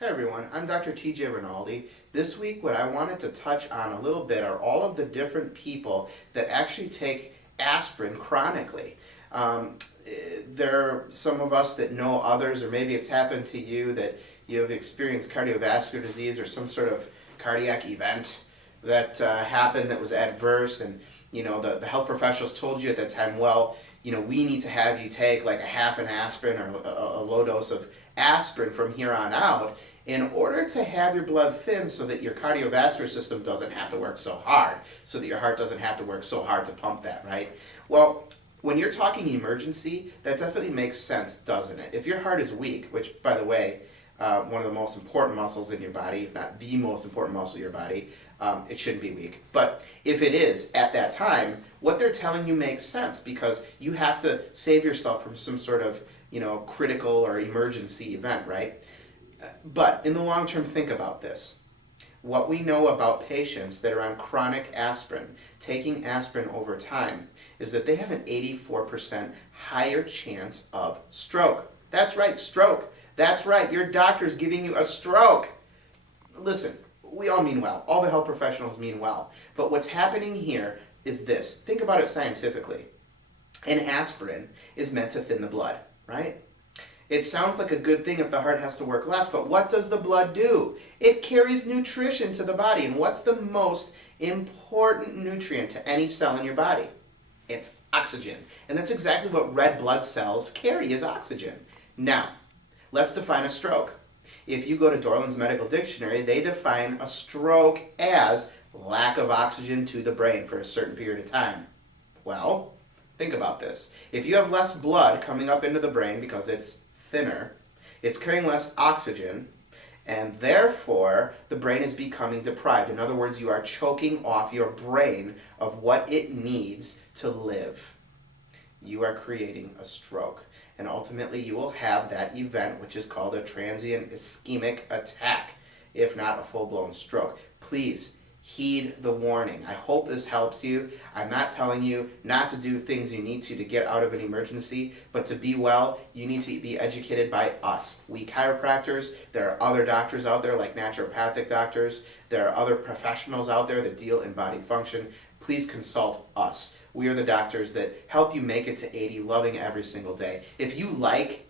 Hey everyone, I'm Dr. TJ Rinaldi. This week what I wanted to touch on a little bit are all of the different people that actually take aspirin chronically. Um, there are some of us that know others, or maybe it's happened to you that you have experienced cardiovascular disease or some sort of cardiac event that happened that was adverse, and the health professionals told you at that time, well, we need to have you take like a half an aspirin or a low dose of aspirin from here on out in order to have your blood thin so that your cardiovascular system doesn't have to work so hard, so that your heart doesn't have to work so hard to pump that, right? Well, when you're talking emergency, that definitely makes sense, doesn't it? If your heart is weak, which, by the way, one of the most important muscles in your body, if not the most important muscle in your body, it shouldn't be weak. But if it is at that time, what they're telling you makes sense because you have to save yourself from some sort of critical or emergency event, right? But in the long term, think about this. What we know about patients that are on chronic aspirin, taking aspirin over time, is that they have an 84% higher chance of stroke. That's right, stroke. That's right, your doctor's giving you a stroke. Listen, we all mean well. All the health professionals mean well. But what's happening here is this. Think about it scientifically. An aspirin is meant to thin the blood, right? It sounds like a good thing if the heart has to work less, but what does the blood do? It carries nutrition to the body. And what's the most important nutrient to any cell in your body? It's oxygen. And that's exactly what red blood cells carry, is oxygen. Now, let's define a stroke. If you go to Dorland's Medical Dictionary, they define a stroke as lack of oxygen to the brain for a certain period of time. Well, think about this. If you have less blood coming up into the brain because it's thinner, it's carrying less oxygen, and therefore the brain is becoming deprived. In other words, you are choking off your brain of what it needs to live. You are creating a stroke. And ultimately you will have that event, which is called a transient ischemic attack, if not a full-blown stroke. Please heed the warning. I hope this helps you. I'm not telling you not to do things you need to get out of an emergency, but to be well, you need to be educated by us. We chiropractors, there are other doctors out there like naturopathic doctors, there are other professionals out there that deal in body function. Please consult us. We are the doctors that help you make it to 80, loving every single day. If you like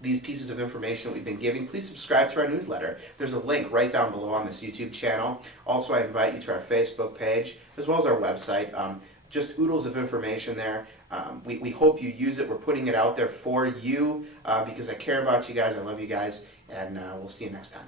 these pieces of information that we've been giving, please subscribe to our newsletter. There's a link right down below on this YouTube channel. Also, I invite you to our Facebook page, as well as our website. Just oodles of information there. We hope you use it. We're putting it out there for you because I care about you guys. I love you guys, and we'll see you next time.